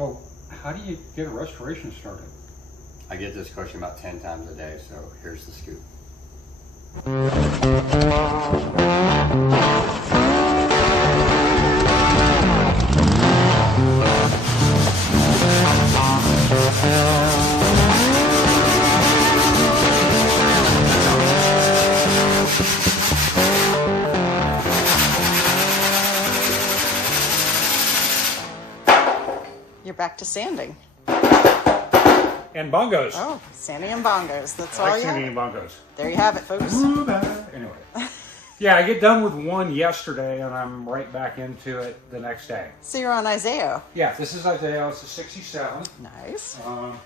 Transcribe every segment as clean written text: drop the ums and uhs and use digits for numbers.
So, how do you get a restoration started? I get this question about 10 times a day, so here's the scoop. You're back to sanding. And bongos. Oh, sanding and bongos. That's I all like you sanding have. and bongos. There you have it, folks. Anyway. Yeah, I get done with one yesterday, and I'm right back into it the next day. So you're on Isayo. Yeah, this is Isayo. It's a 67. Nice.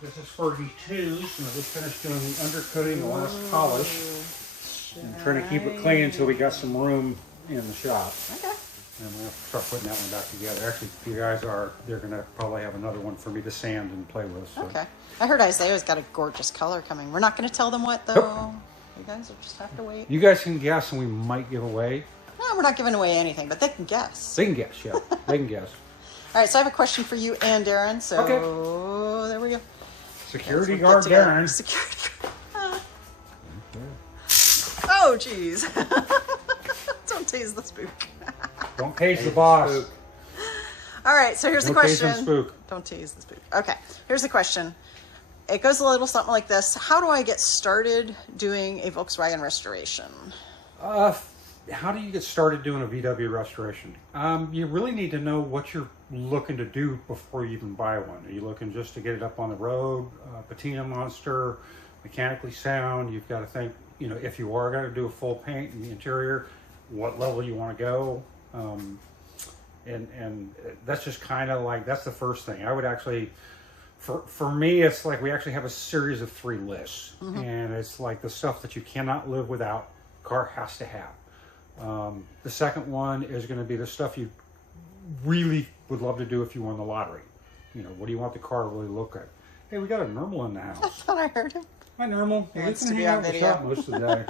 This is Fergie II. So I just finished doing the undercoating, the last polish. And trying to keep it clean until we got some room in the shop. Okay. And we'll have to start putting that one back together. Actually, you guys they're going to probably have another one for me to sand and play with. So. Okay. I heard Isayo's got a gorgeous color coming. We're not going to tell them what, though. Nope. You guys will just have to wait. You guys can guess, and we might give away. No, we're not giving away anything, but they can guess. They can guess, yeah. They can guess. All right, so I have a question for you and Daren. So Okay. There we go. Security Guys, we'll guard get together. Daren. Security guard. Oh, jeez. Don't tease the spook. Don't tase the boss. All right, so here's the Don't tease question. the spook. Don't tease the spook. Okay, here's the question. It goes a little something like this. How do I get started doing a Volkswagen restoration? How do you get started doing a VW restoration? You really need to know what you're looking to do before you even buy one. Are you looking just to get it up on the road, patina monster, mechanically sound? You've got to think, you know, if you are going to do a full paint in the interior, what level you want to go. And that's just kind of like, that's the first thing. I would actually, for me, it's like we actually have a series of 3 lists. Mm-hmm. And it's like the stuff that you cannot live without, car has to have. The second one is going to be the stuff you really would love to do if you won the lottery. You know, what do you want the car to really look like? Hey, we got a Normal in the house. I thought I heard him. Hi, Normal. He We wants can to hang be out on in the video. shop most of the day.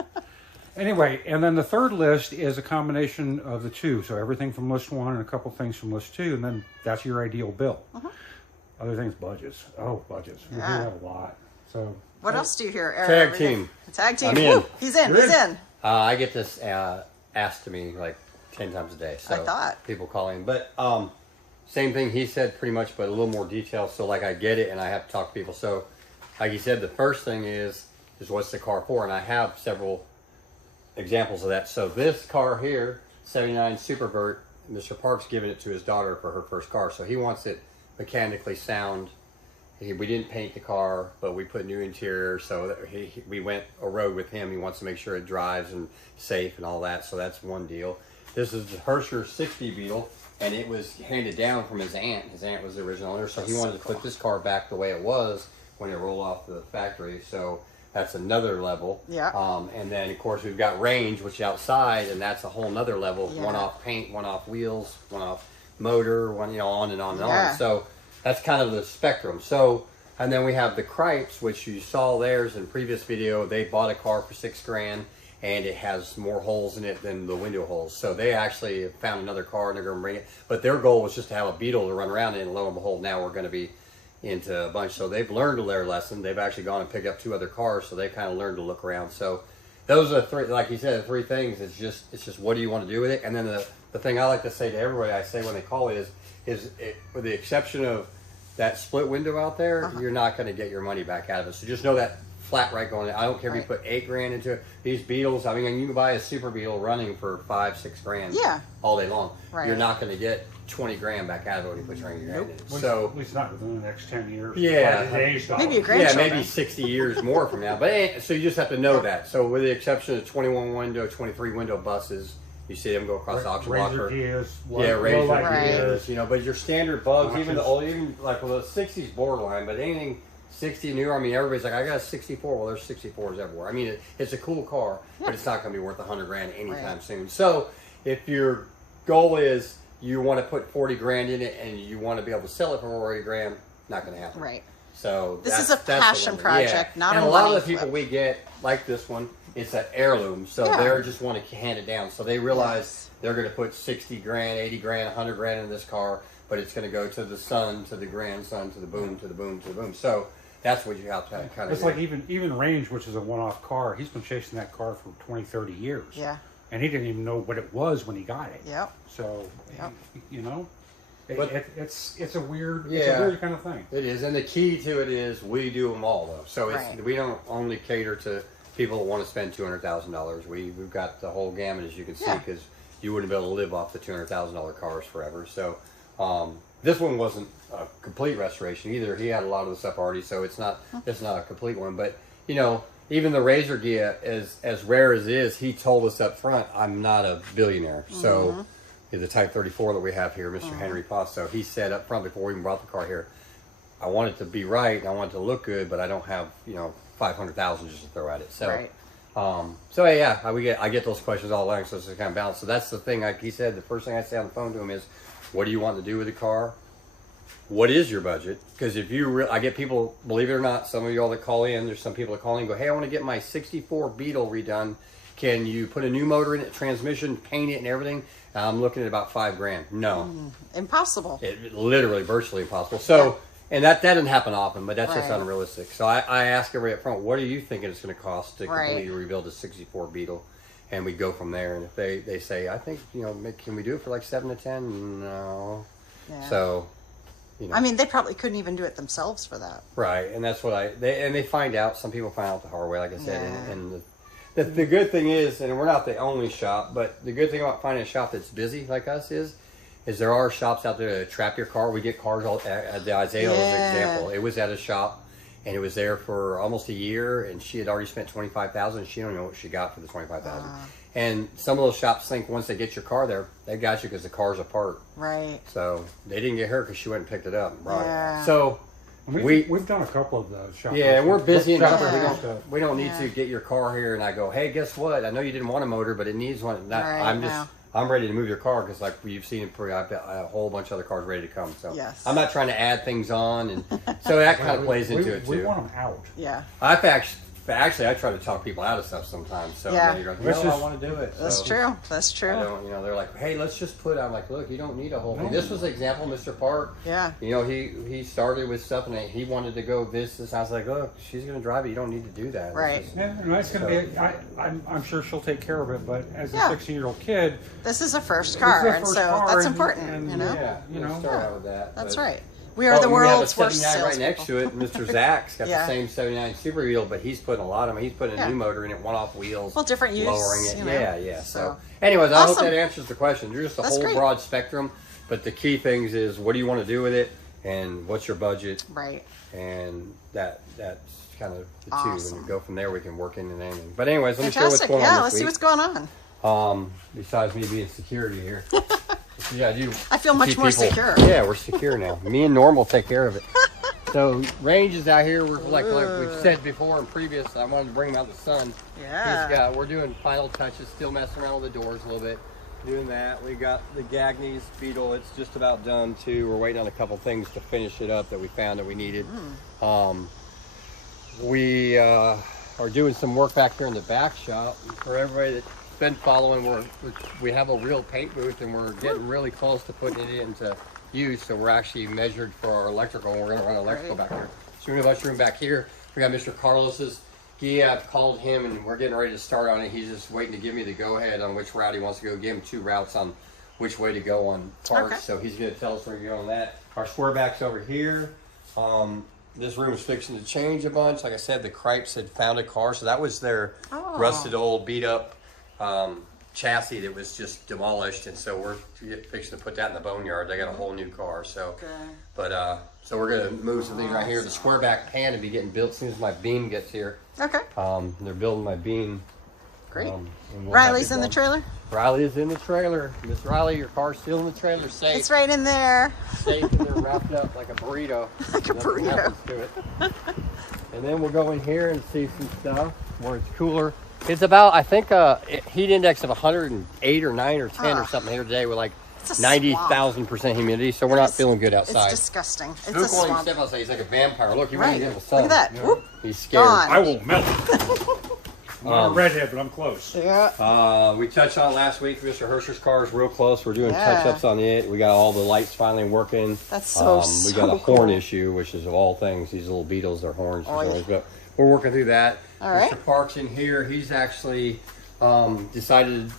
Anyway, and then the third list is a combination of the 2. So everything from list 1 and a couple things from list 2, and then that's your ideal bill. Uh-huh. Other things, budgets. Oh, budgets. We do have a lot. So What else do you hear, Eric? Tag team. Tag team. I'm in. Woo, he's in. You're He's in. in. I get this asked to me like 10 times a day. So I thought. people calling, but same thing he said pretty much, but a little more detail. So like I get it, and I have to talk to people. So like he said, the first thing is what's the car for, and I have several examples of that. So this car here, 79 Super Vert, Mr. Park's giving it to his daughter for her first car. So he wants it mechanically sound. We didn't paint the car, but we put new interior. So that we went a road with him. He wants to make sure it drives and safe and all that. So that's one deal. This is the Hersker 60 Beetle, and it was handed down from his aunt. His aunt was the original owner, so he wanted to put this car back the way it was when it rolled off the factory. So that's another level. Yeah. And then of course we've got range, which is outside, and that's a whole nother level. Yeah. One off paint, one off wheels, one off motor, one, you know, on and on and Yeah. on. So that's kind of the spectrum. So, and then we have the Cripes, which you saw theirs in previous video. They bought a car for $6,000, and it has more holes in it than the window holes. So they actually found another car, and they're going to bring it. But their goal was just to have a Beetle to run around in, and lo and behold, now we're going to be into a bunch. So they've learned their lesson. They've actually gone and picked up 2 other cars, so they kind of learned to look around. So those are the 3, like you said, the 3 things. It's just what do you want to do with it? And then the thing I like to say to everybody, I say when they call is with the exception of that split window out there, you're not going to get your money back out of it. So just know that flat right going in. I don't care if you put $8,000 into it. These Beetles, I mean, you can buy a Super Beetle running for $5-6 all day long. Right. You're not going to get $20,000 back out of it when you put $20,000 in it. So at least not within the next 10 years. Yeah. Maybe a yeah, grandchildren. maybe 60 years more from now. But so you just have to know that. So with the exception of 21 window, 23 window buses, you see them go across the auction block for Ghias, Razor Right. Ghias, you know. But your standard bugs, even the Notches. old, even like well, the 60s borderline, but anything 60 newer. I mean, everybody's like, I got a 64. Well, there's 64s everywhere. I mean, it's a cool car, but it's not going to be worth $100,000 anytime soon. So if your goal is you want to put $40,000 in it and you want to be able to sell it for $40,000, not going to happen. Right. So This that's, is a that's the passion one. project, not and a a lot money of the people flip. we get, like this one, it's an heirloom. So they just want to hand it down. So they realize they're going to put $60,000, $80,000, $100,000 in this car. but it's going to go to the son, to the grandson, to the boom, to the boom, to the boom. So that's what you have to kind of It's like even Range, which is a one-off car, he's been chasing that car for 20, 30 years. Yeah. And he didn't even know what it was when he got it. Yep. So, Yep. you know, But- it's a weird kind of thing. It is, and the key to it is we do them all though. So Right. we don't only cater to people that want to spend $200,000. We've got the whole gamut, as you can see, Yeah. because you wouldn't be able to live off the $200,000 cars forever. So this one wasn't a complete restoration either. He had a lot of the stuff already, so it's not a complete one. But you know, even the Razor Ghia, as rare as it is, he told us up front, I'm not a billionaire. So the Type 34 that we have here, Mr. Henry Pasto, he said up front before we even brought the car here, I want it to be right, and I want it to look good, but I don't have, you know, 500,000 just to throw at it. So, Right. So yeah, I get those questions all along, so it's kind of balanced. So that's the thing. Like he said, the first thing I say on the phone to him is, what do you want to do with the car? What is your budget? Because if you, I get people, believe it or not, some of y'all that call in, there's some people that call in and go, hey, I want to get my 64 Beetle redone. Can you put a new motor in it, transmission, paint it and everything? I'm looking at about $5,000. No. Impossible. It literally, virtually impossible. So, and that doesn't happen often, but that's just Right. unrealistic. So I ask everybody up front, what are you thinking it's going to cost to Right. completely rebuild a 64 Beetle? And we go from there. And if they say, I think, you know, can we do it for like 7 to 10? No. Yeah. So, you know. I mean, they probably couldn't even do it themselves for that. Right, and that's what they find out. Some people find out the hard way, like I said. Yeah. And the good thing is, and we're not the only shop, but the good thing about finding a shop that's busy like us is there are shops out there that trap your car. We get cars all at the Isayo as an example. It was at a shop, and it was there for almost a year, and she had already spent $25,000, and she don't know what she got for the $25,000. And some of those shops think once they get your car there, they got you because the car's apart. Right. So they didn't get her because she went and picked it up. Right. Yeah. So. We've done a couple of those shops. Yeah, and we're busy enough. Yeah. We don't need Yeah. to get your car here. And I go, hey, guess what? I know you didn't want a motor, but it needs one. Right, I'm ready to move your car because, like you've seen, I've got a whole bunch of other cars ready to come. So Yes. I'm not trying to add things on, and so that kind of plays into it too. We want them out. Yeah. I've actually I try to talk people out of stuff sometimes. So Yeah. you're like, Let's no, I just- want to do it. That's So true. That's I true. don't, you know, they're like, hey, let's just put. I'm like, look, you don't need a whole thing. This was an example, Mr. Park. Yeah. You know, he started with stuff and he wanted to go this. I was like, look, she's gonna drive it. You don't need to do that. It's Right. just- Yeah, no, it's gonna be. I'm sure she'll take care of it. But as a Yeah. 16-year-old kid, This is a first This car, is a and first so car, that's and- important, and you know? Yeah, You know? start out with that. That's but- right. We are Well, the we have a world's worst 79 right next salespeople. to it. Mr. Zach's got Yeah. the same 79 Super Wheel, but he's putting a lot of them. He's putting a Yeah. new motor in it, one-off wheels. Well, different use, lowering it. you know. Yeah. So, So, anyways, I hope awesome. that answers the question. There's just a That's whole great. broad spectrum, but the key things is what do you want to do with it, and what's your budget, Right. and that's kind of the two. Awesome. And go from there. We can work into anything. But anyways, let me show you what's Fantastic. going Yeah, on let's this see week. what's going on. Besides me being security here. Yeah, you. I feel much keep more people- secure. Yeah, we're secure now. Me and Norm will take care of it. So Range is out here. We're like we said before in previous. I wanted to bring him out in the sun. Yeah. We're doing final touches. Still messing around with the doors a little bit. Doing that. We got the Gagne's Beetle. It's just about done too. We're waiting on a couple things to finish it up that we found that we needed. We are doing some work back here in the back shop. For everybody that's been following, we have a real paint booth and we're getting really close to putting it into use. So we're actually measured for our electrical, and we're going to run electrical back here. So we're in a bunch room back here. We got Mr. Carlos's Ghia. I've called him and we're getting ready to start on it. He's just waiting to give me the go-ahead on which route he wants to go. Give him 2 routes on which way to go on parts. Okay. So he's going to tell us where to go on that. Our Squareback's over here. This room is fixing to change a bunch. Like I said, the Cripes had found a car, so that was their rusted old beat up chassis that was just demolished, and so we're fixing to put that in the boneyard. They got a whole new car, so so we're gonna move some things right here. The Squareback pan to be getting built as soon as my beam gets here. Okay. They're building my beam. Great. And we'll Riley's have it in the done. trailer? Riley is in the trailer. Miss Riley, your car's still in the trailer, safe. It's right in there. Safe, and they're wrapped up like a burrito. Like a Nothing burrito. happens to it. And then we'll go in here and see some stuff where it's cooler. It's about, I think, heat index of 108 or 9 or 10 or something here today with like It's a 90,000% humidity, so we're not feeling good outside. It's disgusting. It's Spook a won't even swamp. step outside. He's like a vampire. Look, he won't Right. even get in the sun. Look at that. Whoop. He's scared. Gone. I will melt. I'm not a redhead, but I'm close. Yeah. We touched on it last week. Mr. Hersker's car is real close. We're doing Yeah. touch-ups on it. We got all the lights finally working. That's so We got a horn cool. issue, which is of all things. These little beetles, their horns. Oh, yeah. But we're working through that. All right. Mr. Park's in here. He's actually decided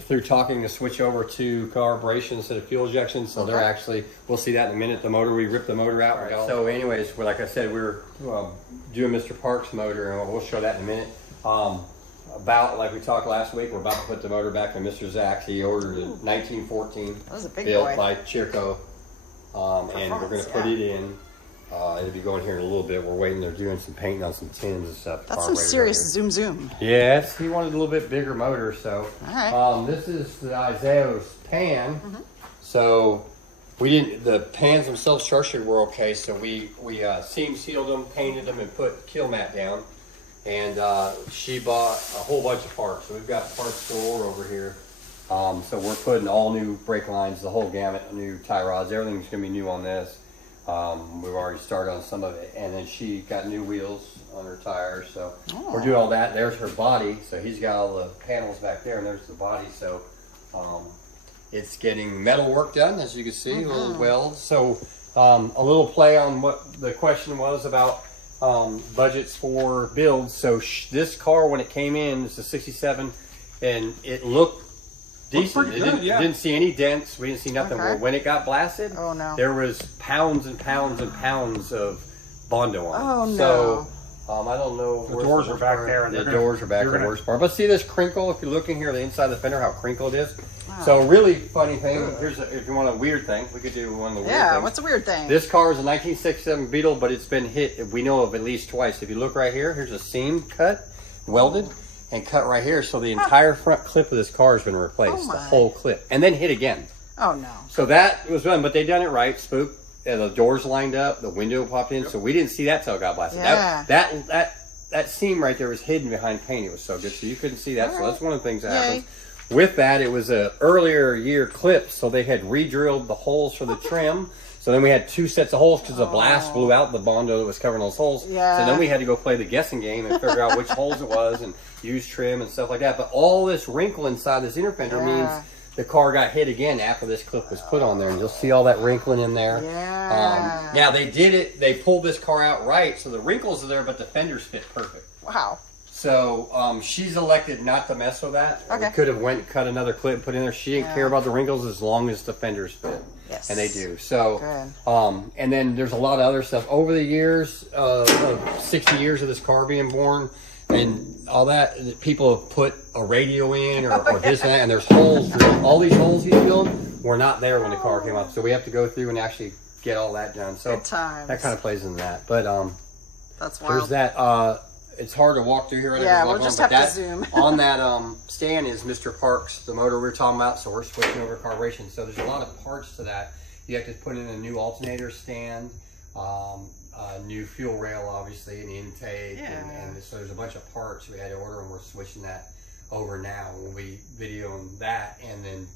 through talking to switch over to carburation instead of fuel injection. So they're actually, we'll see that in a minute. The motor, we ripped the motor out. Right. So anyways, like I said, we're doing Mr. Park's motor, and we'll show that in a minute. About, like we talked last week, we're about to put the motor back in Mr. Zach's. He ordered a 1914 That was a big built boy. by Chirco, and we're going to put it in. It'll be going here in a little bit. We're waiting. They're doing some painting on some tins and stuff. That's some serious zoom zoom. Yes, he wanted a little bit bigger motor, so. All right. This is the Isayo's pan. So we didn't. The pans themselves structured were okay. So we seam sealed them, painted them, and put kill mat down. And she bought a whole bunch of parts. So we've got parts galore over here. So we're putting all new brake lines, the whole gamut, new tie rods. Everything's gonna be new on this. We've already started on some of it, and then she got new wheels on her tires, so we're doing all that. There's her body, so he's got all the panels back there, and there's the body. So it's getting metal work done, as you can see, a little welds. So a little play on what the question was about budgets for builds. So this car, when it came in, it's a 67, and it looked decent. Pretty good, yeah. Didn't see any dents. We didn't see nothing. Okay. Well, when it got blasted, Oh, no. there was pounds and pounds and pounds of Bondo on it. Oh, no. So I don't know. The where's doors the are back part. there, and The they're gonna- doors are back. you're The gonna- worst part. But see this crinkle? If you look in here, the inside of the fender, how crinkled it is. Wow. So really funny thing. Here's if you want a weird thing, we could do one of the weird Yeah, things. what's a weird thing? This car is a 1967 Beetle, but it's been hit, we know of, at least twice. If you look right here, here's a seam cut, welded, and cut right here. So the entire front clip of this car has been replaced, Oh, the my. whole clip, and then hit again. Oh, no. So that was done, but they done it right. Spook, the doors lined up, the window popped in, so we didn't see that till it got blasted. Yeah. That seam right there was hidden behind paint. It was so good, so you couldn't see that. All So right. that's one of the things that Yay. happens. With that, it was a earlier year clip, so they had re-drilled the holes for the trim. So then we had two sets of holes because the blast blew out the Bondo that was covering those holes. Yeah. So then we had to go play the guessing game and figure out which holes it was and use trim and stuff like that. But all this wrinkle inside this inner fender means the car got hit again after this clip was put on there, and you'll see all that wrinkling in there. Yeah. Now they did it. They pulled this car out right, so the wrinkles are there, but the fenders fit perfect. Wow. So she's elected not to mess with that. Okay. We could have went and cut another clip and put in there. She didn't care about the wrinkles as long as the fenders fit. Yes. And they do. So, Good. and then there's a lot of other stuff over the years, 60 years of this car being born, and all that. People have put a radio in or this and that, and there's holes. All these holes he's filled were not there when the car came up. So we have to go through and actually get all that done. So Good times. that kind of plays into that. But That's wild. there's that. It's hard to walk through here. Right Yeah, now, we'll just have to zoom. on that stand is Mr. Park's, the motor we were talking about, so we're switching over to carburation. So there's a lot of parts to that. You have to put in a new alternator stand, a new fuel rail, obviously, an intake, and so there's a bunch of parts we had to order, and we're switching that over now. We'll be videoing that, and then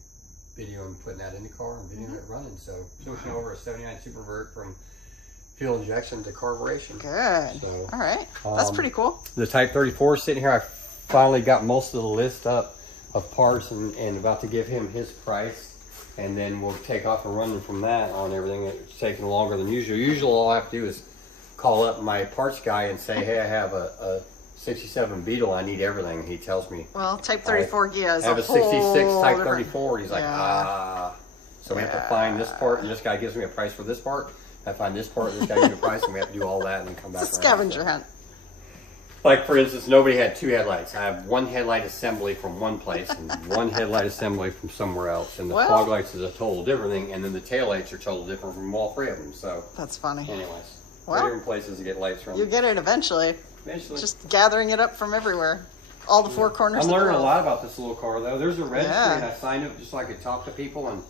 videoing putting that in the car and videoing it running. So switching over a 79 Super Vert from fuel injection to carburation. Good. So, all right. That's pretty cool. The Type 34 is sitting here. I finally got most of the list up of parts and about to give him his price. And then we'll take off and run from that on everything. It's taking longer than usual. Usually all I have to do is call up my parts guy and say, hey, I have a 67 Beetle. I need everything. He tells me. Well, Type 34 Ghia is I have a 66 Type 34. He's like, So we have to find this part, and this guy gives me a price for this part. I find this part, this guy gives me a price, and we have to do all that and then come back. It's a scavenger hunt. Like, for instance, nobody had two headlights. I have one headlight assembly from one place and one headlight assembly from somewhere else. And the fog lights is a total different thing. And then the tail lights are total different from all three of them. So that's funny. Anyways, well, different places to get lights from. You get it eventually. Eventually. Just gathering it up from everywhere. All the four corners I'm of the learning world. a lot about this little car, though. There's a registry, and I signed up just so I could talk to people. And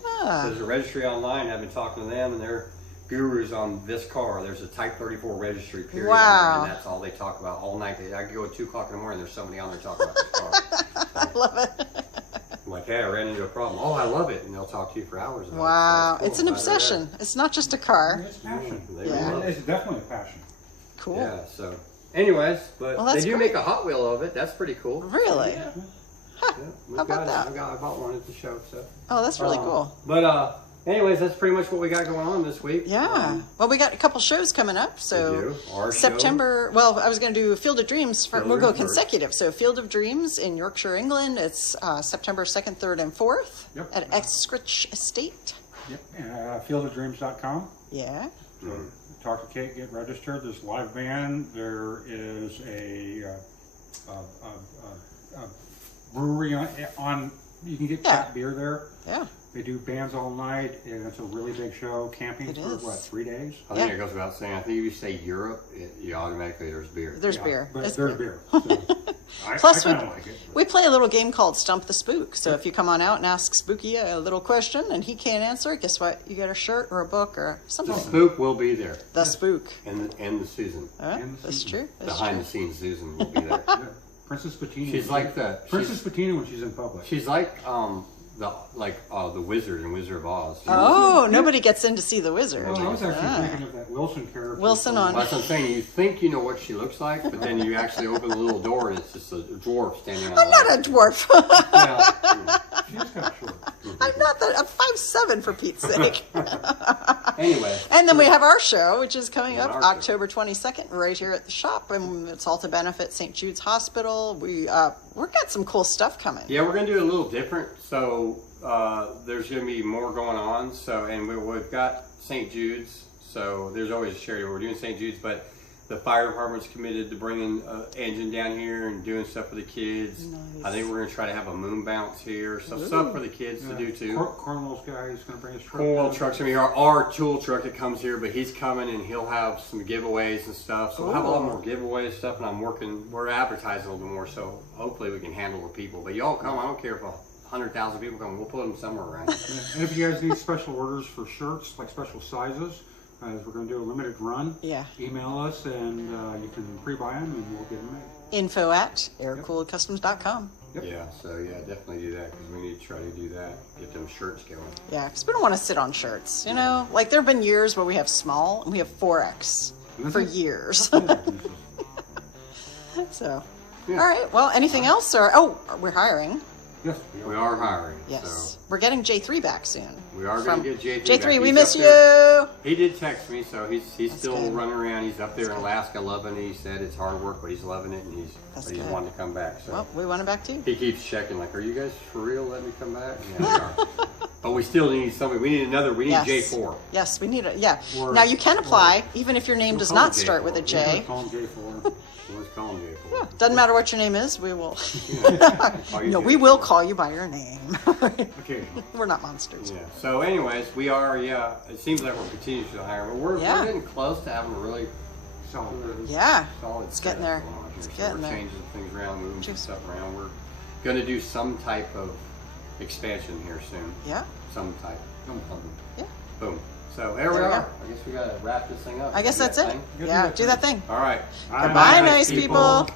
there's a registry online. I've been talking to them, and they're gurus on this car. There's a Type 34 registry period. Wow. And that's all they talk about all night. I could go at 2 o'clock in the morning, there's somebody on there talking about this car. So, I love it. I'm like, hey, I ran into a problem. Oh, I love it. And they'll talk to you for hours about wow. it. So it's an obsession. It's not just a car. It's passion. Yeah. It's definitely a passion. Cool. Yeah, so anyways, but Well, they that's do great. make a Hot Wheel of it. That's pretty cool. Really? Yeah. Huh. Yeah, How about that? I bought one at the show. So. Oh, that's really cool. But anyways, that's pretty much what we got going on this week. Yeah. Well, we got a couple shows coming up. We So do. Our September. Well, I was going to do Field of Dreams. We'll go Dreams first. consecutive. So Field of Dreams in Yorkshire, England. It's September 2nd, 3rd, and 4th Yep. at Excritch Estate. Yep. Fieldofdreams.com. Yeah. So talk to Kate, get registered. There's live band. There is a brewery on. You can get tap beer there. Yeah. They do bands all night, and it's a really big show. Camping It for is. what, 3 days? I think it goes without saying. I think if you say Europe, you automatically there's beer. There's beer. But It's there's beer. So Plus, I kind of like it. we play a little game called Stump the Spook. So if you come on out and ask Spooky a little question and he can't answer it, guess what? You get a shirt or a book or The something. Spook will be there, The Spook. and the Susan. All right. And That's Susan. true. That's Behind true. the scenes, Susan will be there. Yeah. Princess Bettina. She's like the Princess Bettina when she's in public. She's like the Wizard in Wizard of Oz. Oh, nobody gets in to see the wizard. Well, I was actually thinking of that Wilson character. Wilson from- on- That's what I'm saying. You think you know what she looks like, but then you actually open the little door and it's just a dwarf standing on I'm the not a dwarf. Yeah. She's kind of short. I'm not that. I'm 5'7" for Pete's sake. Anyway. And then we have our show, which is coming up Our show. October 22nd, right here at the shop, and it's all to benefit St. Jude's Hospital. We've got some cool stuff coming. Yeah, we're gonna do it a little different. So there's gonna be more going on. So and we've got St. Jude's. So there's always a charity. We're doing St. Jude's, but the fire department's committed to bringing an engine down here and doing stuff for the kids. Nice. I think we're gonna try to have a moon bounce here. So stuff for the kids to do too. Cornwall's guy is going to bring his truck. Cornwall down. trucks. I mean, our tool truck that comes here, but he's coming and he'll have some giveaways and stuff. So we'll have a lot more giveaway stuff, and we're advertising a little bit more, so hopefully we can handle the people. But y'all come, I don't care if 100,000 people come, we'll put them somewhere around here. Yeah. And if you guys need special orders for shirts, like special sizes, as we're going to do a limited run, Yeah. email us and you can pre-buy them and we'll get them made. info@airkooledkustoms.com. Yep. Yeah, so yeah, definitely do that because we need to try to do that, get them shirts going. Yeah, because we don't want to sit on shirts. You know, like there have been years where we have small and we have 4X for years. So, Yeah. all right. Well, anything else? Or we're hiring. Yes. We are hiring. Yes, So we're getting J3 back soon. we are going to get J3 J3, back. we He's miss up there. you. He did text me, so he's still good. running around. He's up there in Alaska loving it. He said it's hard work, but he's loving it, and he's good. wanting to come back. So Well, we want him back too. he keeps checking, like, are you guys for real? Let me come back. Yeah, we are. But we still need somebody. We need Yes. J4. Yes, we need it. Yeah. Or- Now you can apply even if your name does call it not start with a J4. J. Call him J4. Let's call him J4. Doesn't matter what your name is. We will. Call you No, J4. we will call you by your name. Occasionally. We're not monsters. Yeah. So, anyways, we are. Yeah. It seems like we're continuing to hire, but we're Yeah. getting close to having a really Solid. Yeah. solid. It's getting setup there. going on here. It's So getting we're there. changing things around, moving some Just- stuff around. We're going to do some type of expansion here soon. Yeah. Some type. Yeah. Boom. So there we There we are. go. I guess we got to wrap this thing up. I guess Do that's that it. thing? Yeah. Do that thing. All right. Goodbye, nice people.